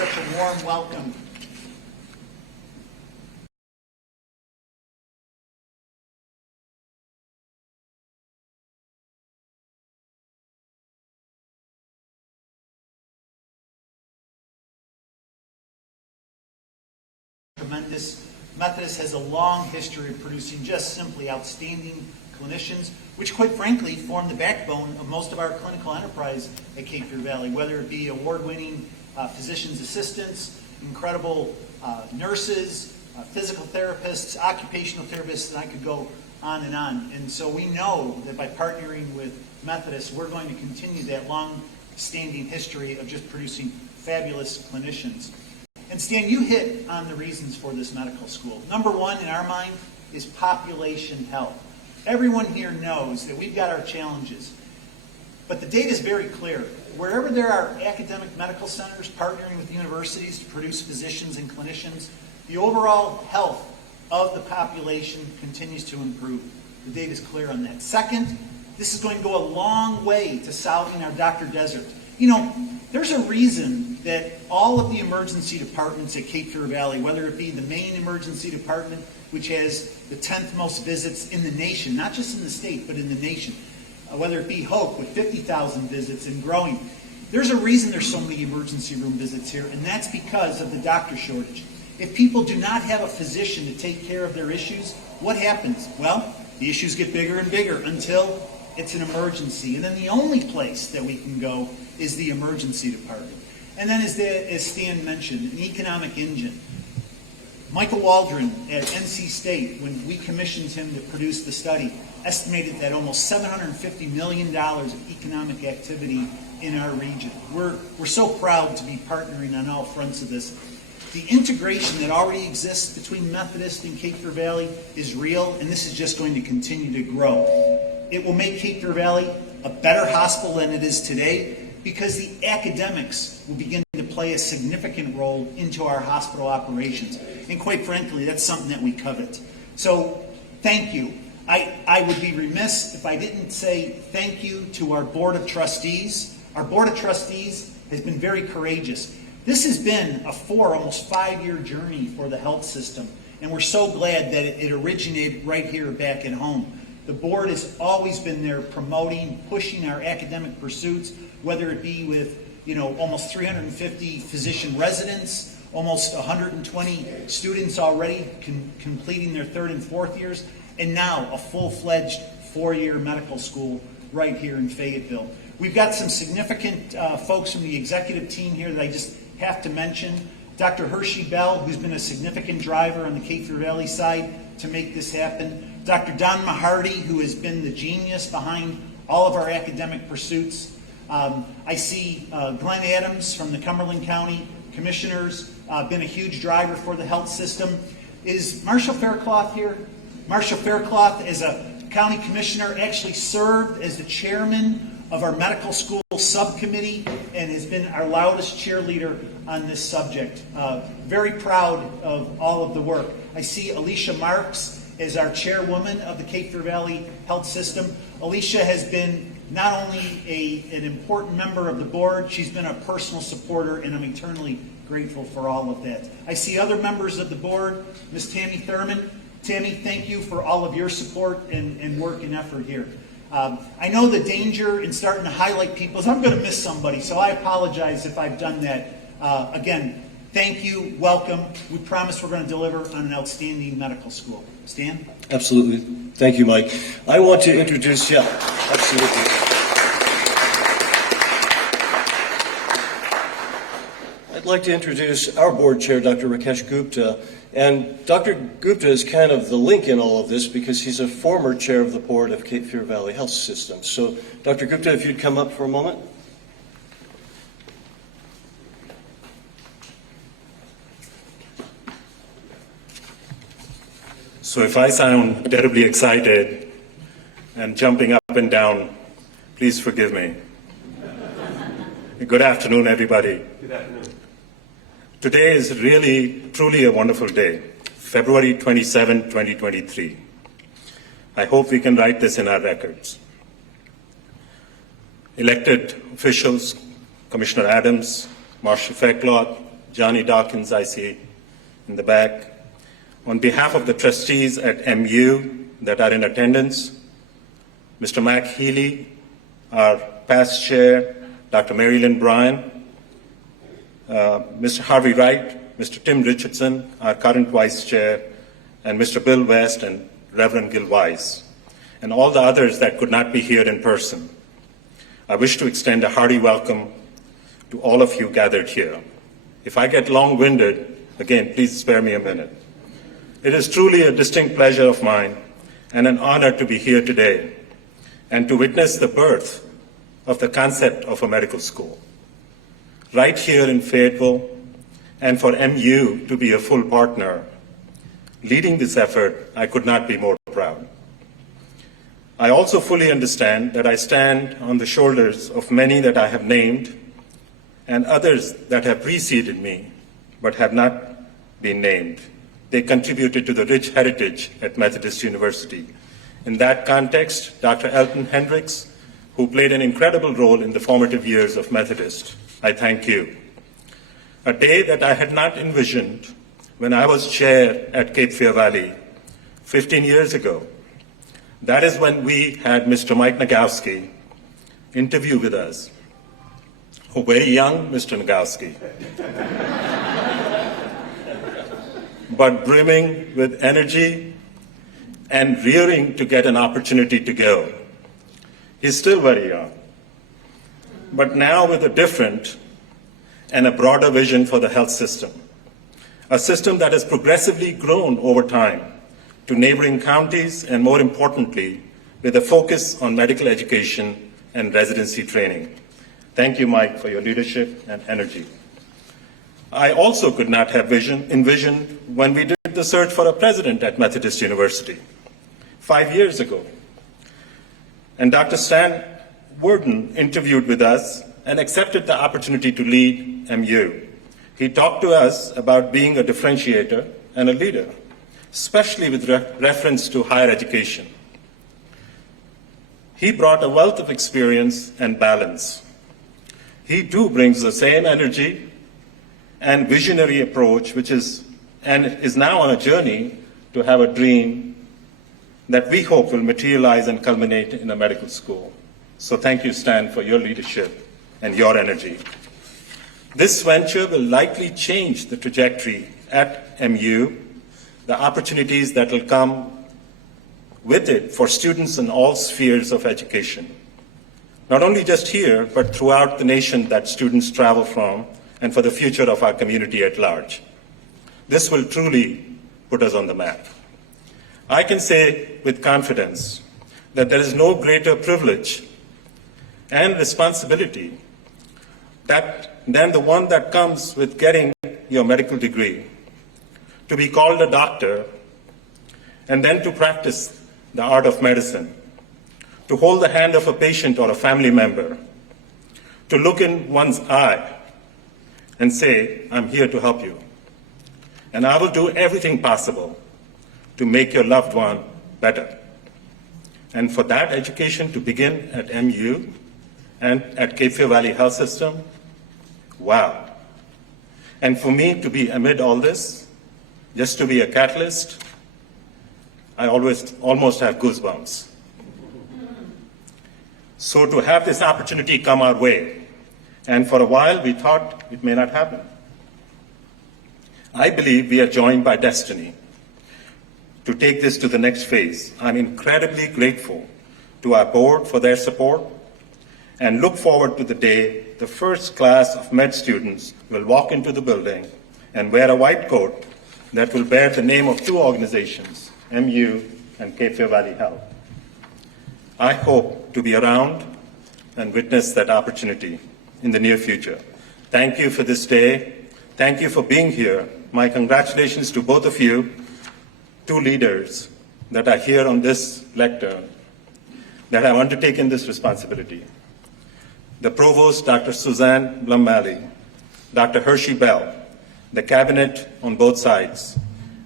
such a warm welcome. Tremendous. Methodist has a long history of producing just simply outstanding clinicians, which quite frankly form the backbone of most of our clinical enterprise at Cape Fear Valley, whether it be award-winning physician's assistants, incredible nurses, physical therapists, occupational therapists, and I could go on and on. And so we know that by partnering with Methodist, we're going to continue that long-standing history of just producing fabulous clinicians. And Stan, you hit on the reasons for this medical school. Number one in our mind is population health. Everyone here knows that we've got our challenges, but the data is very clear. Wherever there are academic medical centers partnering with universities to produce physicians and clinicians, the overall health of the population continues to improve. The data is clear on that. Second, this is going to go a long way to solving our doctor desert. You know, there's a reason that all of the emergency departments at Cape Fear Valley, whether it be the main emergency department, which has the 10th most visits in the nation, not just in the state, but in the nation, whether it be Hope with 50,000 visits and growing, there's a reason there's so many emergency room visits here, and that's because of the doctor shortage. If people do not have a physician to take care of their issues, what happens? Well, the issues get bigger and bigger until it's an emergency. And then the only place that we can go is the emergency department. And then as Stan mentioned, an economic engine. Michael Waldron at NC State, when we commissioned him to produce the study, estimated that almost $750 million of economic activity in our region. We're so proud to be partnering on all fronts of this. The integration that already exists between Methodist and Cape Fear Valley is real, and this is just going to continue to grow. It will make Cape Fear Valley a better hospital than it is today because the academics will begin to play a significant role into our hospital operations. And quite frankly, that's something that we covet. So thank you. I would be remiss if I didn't say thank you to our Board of Trustees. Our Board of Trustees has been very courageous. This has been a almost 5-year journey for the health system, and we're so glad that it originated right here back at home. The board has always been there promoting, pushing our academic pursuits, whether it be with almost 350 physician residents, almost 120 students already completing their 3rd and 4th years, and now a full-fledged 4-year medical school right here in Fayetteville. We've got some significant folks from the executive team here that I just have to mention. Dr. Hershey Bell, who's been a significant driver on the Cape Fear Valley side to make this happen. Dr. Don Mahardy, who has been the genius behind all of our academic pursuits. I see Glenn Adams from the Cumberland County Commissioners, been a huge driver for the health system. Is Marshall Faircloth here? Marshall Faircloth, as a county commissioner, actually served as the chairman of our medical school subcommittee and has been our loudest cheerleader on this subject. Very proud of all of the work. I see Alicia Marks as our chairwoman of the Cape Fear Valley Health System. Alicia has been not only an important member of the board, she's been a personal supporter, and I'm eternally grateful for all of that. I see other members of the board, Ms. Tammy Thurman. Tammy, thank you for all of your support and work and effort here. I know the danger in starting to highlight people is I'm going to miss somebody, so I apologize if I've done that. Again, thank you, welcome. We promise we're going to deliver on an outstanding medical school. Stan? Absolutely. Thank you, Mike. I want to introduce, absolutely. I'd like to introduce our board chair, Dr. Rakesh Gupta. And Dr. Gupta is kind of the link in all of this because he's a former chair of the board of Cape Fear Valley Health System. So, Dr. Gupta, if you'd come up for a moment. So if I sound terribly excited and jumping up and down, please forgive me. Good afternoon, everybody. Good afternoon. Today is really, truly a wonderful day, February 27, 2023. I hope we can write this in our records. Elected officials, Commissioner Adams, Marshall Faircloth, Johnny Dawkins I see in the back, on behalf of the trustees at MU that are in attendance, Mr. Mac Healy, our past chair, Dr. Mary Lynn Bryan, Mr. Harvey Wright, Mr. Tim Richardson, our current vice chair, and Mr. Bill West and Reverend Gil Weiss, and all the others that could not be here in person. I wish to extend a hearty welcome to all of you gathered here. If I get long-winded, again, please spare me a minute. It is truly a distinct pleasure of mine and an honor to be here today and to witness the birth of the concept of a medical school. Right here in Fayetteville, and for MU to be a full partner, leading this effort, I could not be more proud. I also fully understand that I stand on the shoulders of many that I have named and others that have preceded me but have not been named. They contributed to the rich heritage at Methodist University. In that context, Dr. Elton Hendricks, who played an incredible role in the formative years of Methodist, I thank you. A day that I had not envisioned when I was chair at Cape Fear Valley 15 years ago. That is when we had Mr. Mike Nagowski interview with us. A very young Mr. Nagowski, but brimming with energy and rearing to get an opportunity to go. He's still very young, but now with a different and a broader vision for the health system, a system that has progressively grown over time to neighboring counties and, more importantly, with a focus on medical education and residency training. Thank you, Mike, for your leadership and energy. I also could not have envisioned when we did the search for a president at Methodist University 5 years ago. And Dr. Stan Worden interviewed with us and accepted the opportunity to lead MU. He talked to us about being a differentiator and a leader, especially with reference to higher education. He brought a wealth of experience and balance. He too brings the same energy and visionary approach, which is now on a journey to have a dream that we hope will materialize and culminate in a medical school. So thank you, Stan, for your leadership and your energy. This venture will likely change the trajectory at MU, the opportunities that will come with it for students in all spheres of education. Not only just here, but throughout the nation that students travel from, and for the future of our community at large. This will truly put us on the map. I can say with confidence that there is no greater privilege and responsibility than the one that comes with getting your medical degree, to be called a doctor, and then to practice the art of medicine, to hold the hand of a patient or a family member, to look in one's eye and say, I'm here to help you. And I will do everything possible to make your loved one better. And for that education to begin at MU and at Cape Fear Valley Health System, wow. And for me to be amid all this, just to be a catalyst, I almost have goosebumps. So to have this opportunity come our way, and for a while we thought it may not happen. I believe we are joined by destiny to take this to the next phase. I'm incredibly grateful to our board for their support and look forward to the day the first class of med students will walk into the building and wear a white coat that will bear the name of two organizations, MU and Cape Fear Valley Health. I hope to be around and witness that opportunity in the near future. Thank you for this day. Thank you for being here. My congratulations to both of you, two leaders that are here on this lectern that have undertaken this responsibility. The Provost, Dr. Suzanne Blum-Malley, Dr. Hershey Bell, the cabinet on both sides,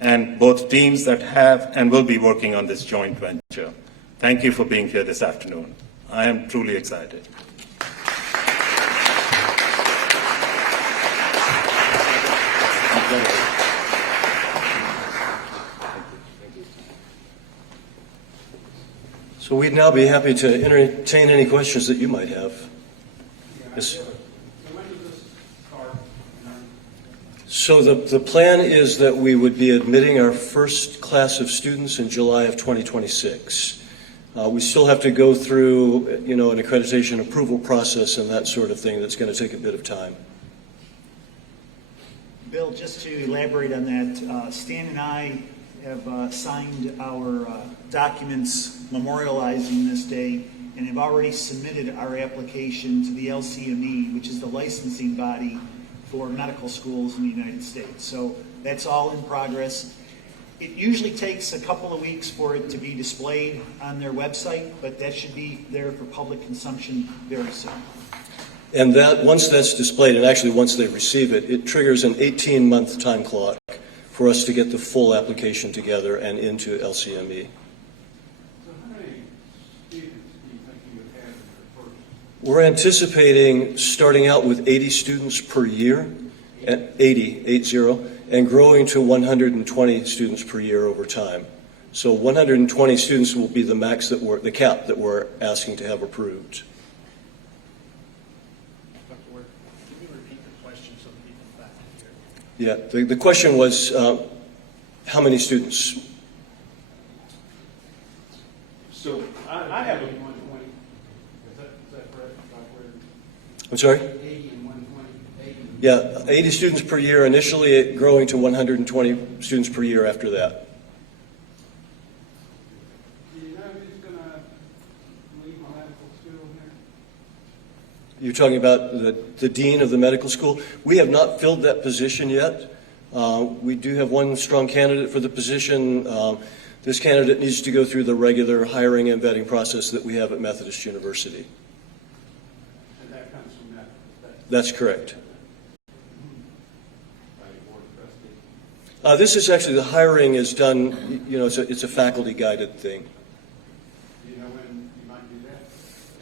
and both teams that have and will be working on this joint venture. Thank you for being here this afternoon. I am truly excited. So we'd now be happy to entertain any questions that you might have. Yes. So when does this start? So the plan is that we would be admitting our first class of students in July of 2026. We still have to go through, an accreditation approval process and that sort of thing that's going to take a bit of time. Bill, just to elaborate on that, Stan and I have signed our documents memorializing this day and have already submitted our application to the LCME, which is the licensing body for medical schools in the United States. So that's all in progress. It usually takes a couple of weeks for it to be displayed on their website, but that should be there for public consumption very soon. And that once that's displayed, and actually once they receive it, it triggers an 18-month time clock for us to get the full application together and into LCME. So how many students do you think you would have in your first? We're anticipating starting out with 80 students per year, at 80, and growing to 120 students per year over time. So 120 students will be the cap that we're asking to have approved. Dr. Ward, can you repeat the question so the people back can hear? Yeah, the question was how many students? So I have a 120. Is that correct, Dr. Ward? I'm sorry? 80 and 120. 80. Yeah, 80 students per year initially, growing to 120 students per year after that. Do you know who's going to lead my medical school here? You're talking about the dean of the medical school. We have not filled that position yet. We do have one strong candidate for the position. This candidate needs to go through the regular hiring and vetting process that we have at Methodist University. And that comes from Methodist. That's correct. By the board of trustees. This is actually, the hiring is done, it's a faculty guided thing. Do you know when you might do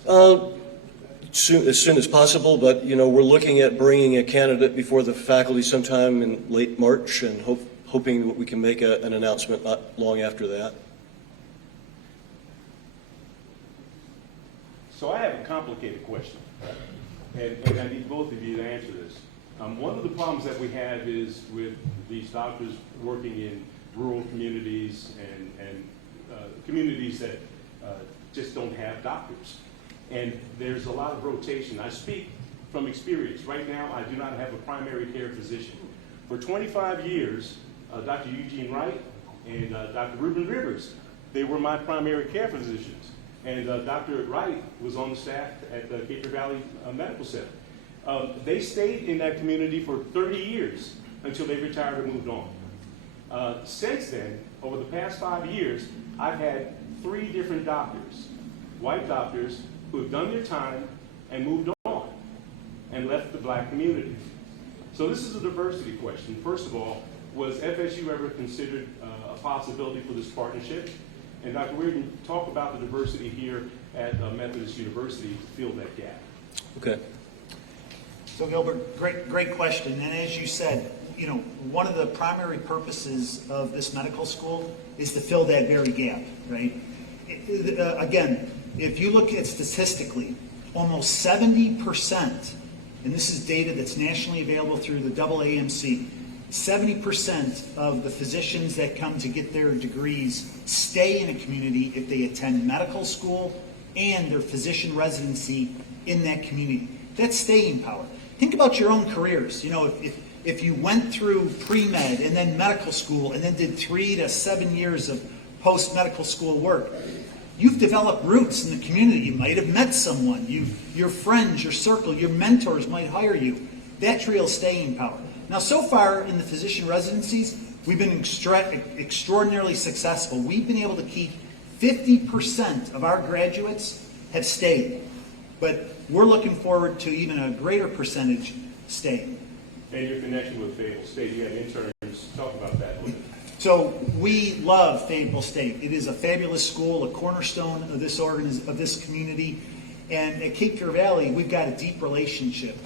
that? As soon as possible, but we're looking at bringing a candidate before the faculty sometime in late March, and hoping that we can make an announcement not long after that. So I have a complicated question, and I need both of you to answer this. One of the problems that we have is with these doctors working in rural communities and communities that just don't have doctors. And there's a lot of rotation. I speak from experience. Right now, I do not have a primary care physician. For 25 years, Dr. Eugene Wright and Dr. Reuben Rivers, they were my primary care physicians. And Dr. Wright was on the staff at the Cape Fear Valley Medical Center. They stayed in that community for 30 years until they retired or moved on. Since then, over the past 5 years, I've had 3 different doctors, white doctors, who have done their time and moved on and left the black community. So this is a diversity question. First of all, was FSU ever considered a possibility for this partnership? And Dr. Weirden, talk about the diversity here at Methodist University to fill that gap. Okay. So Gilbert, great question. And as you said, one of the primary purposes of this medical school is to fill that very gap, right? Again, if you look at statistically, almost 70%, and this is data that's nationally available through the AAMC, 70% of the physicians that come to get their degrees stay in a community if they attend medical school and their physician residency in that community. That's staying power. Think about your own careers. If you went through pre-med and then medical school and then did 3 to 7 years of post-medical school work, you've developed roots in the community. You might have met someone. Your friends, your circle, your mentors might hire you. That's real staying power. Now, so far in the physician residencies, we've been extraordinarily successful. We've been able to keep 50% of our graduates have stayed. But we're looking forward to even a greater percentage staying. And your connection with Fayetteville State, you have interns. Talk about that a little bit. So we love Fayetteville State. It is a fabulous school, a cornerstone of this community. And at Cape Fear Valley, we've got a deep relationship.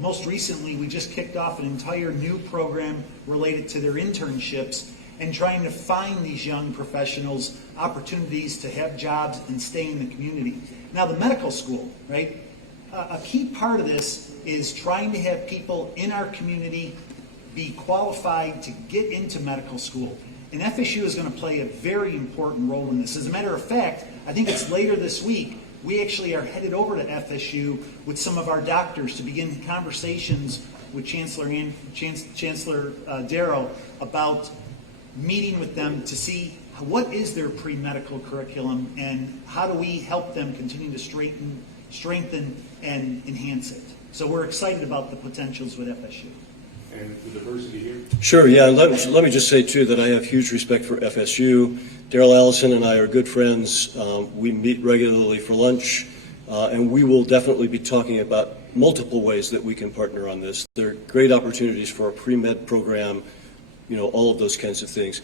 Most recently, we just kicked off an entire new program related to their internships and trying to find these young professionals opportunities to have jobs and stay in the community. Now, the medical school, right? A key part of this is trying to have people in our community be qualified to get into medical school. And FSU is going to play a very important role in this. As a matter of fact, I think it's later this week, we actually are headed over to FSU with some of our doctors to begin conversations with Chancellor Darrow about meeting with them to see what is their pre-medical curriculum and how do we help them continue to strengthen and enhance it. So we're excited about the potentials with FSU. And the diversity here? Sure, yeah. Let me just say, too, that I have huge respect for FSU. Daryl Allison and I are good friends. We meet regularly for lunch, and we will definitely be talking about multiple ways that we can partner on this. There are great opportunities for a pre-med program, all of those kinds of things.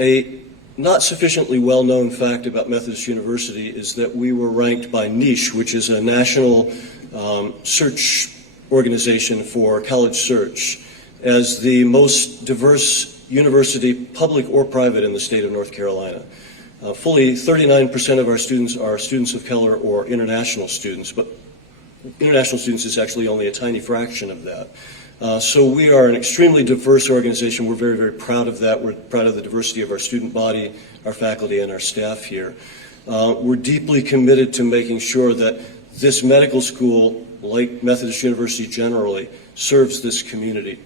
A not sufficiently well-known fact about Methodist University is that we were ranked by Niche, which is a national search organization for college search, as the most diverse university, public or private, in the state of North Carolina. Fully 39% of our students are students of color or international students, but international students is actually only a tiny fraction of that. So we are an extremely diverse organization. We're very, very proud of that. We're proud of the diversity of our student body, our faculty, and our staff here. We're deeply committed to making sure that this medical school, like Methodist University generally, serves this community.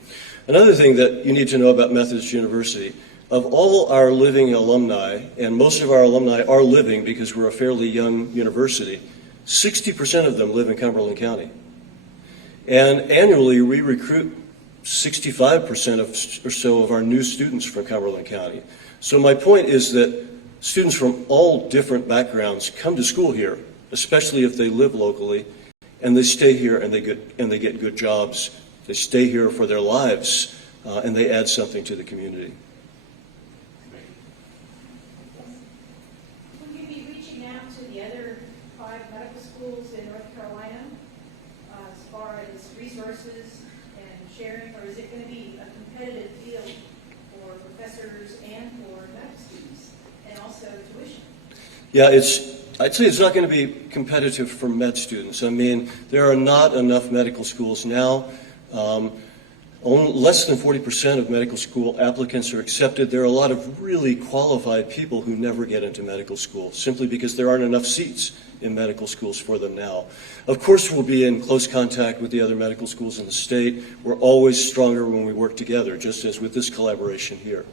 Another thing that you need to know about Methodist University, of all our living alumni, and most of our alumni are living because we're a fairly young university, 60% of them live in Cumberland County. And annually, we recruit 65% or so of our new students from Cumberland County. So my point is that students from all different backgrounds come to school here, especially if they live locally, and they stay here and they get good jobs. They stay here for their lives, and they add something to the community. Will you be reaching out to the other 5 medical schools in North Carolina as far as resources and sharing, or is it going to be a competitive field for professors and for medical students, and also tuition? Yeah, I'd say it's not going to be competitive for med students. I mean, there are not enough medical schools now. Less than 40% of medical school applicants are accepted. There are a lot of really qualified people who never get into medical school simply because there aren't enough seats in medical schools for them now. Of course, we'll be in close contact with the other medical schools in the state. We're always stronger when we work together, just as with this collaboration here.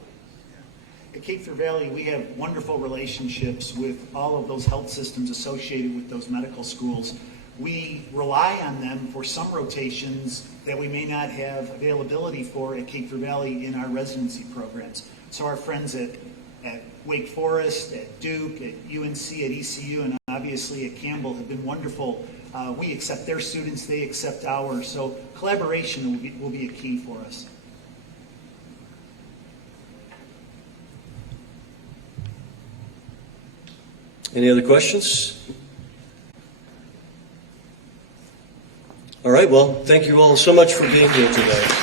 At Cape Fear Valley, we have wonderful relationships with all of those health systems associated with those medical schools. We rely on them for some rotations that we may not have availability for at Cape Fear Valley in our residency programs. So our friends at Wake Forest, at Duke, at UNC, at ECU, and obviously at Campbell have been wonderful. We accept their students, they accept ours. So collaboration will be a key for us. Any other questions? All right, well, thank you all so much for being here today.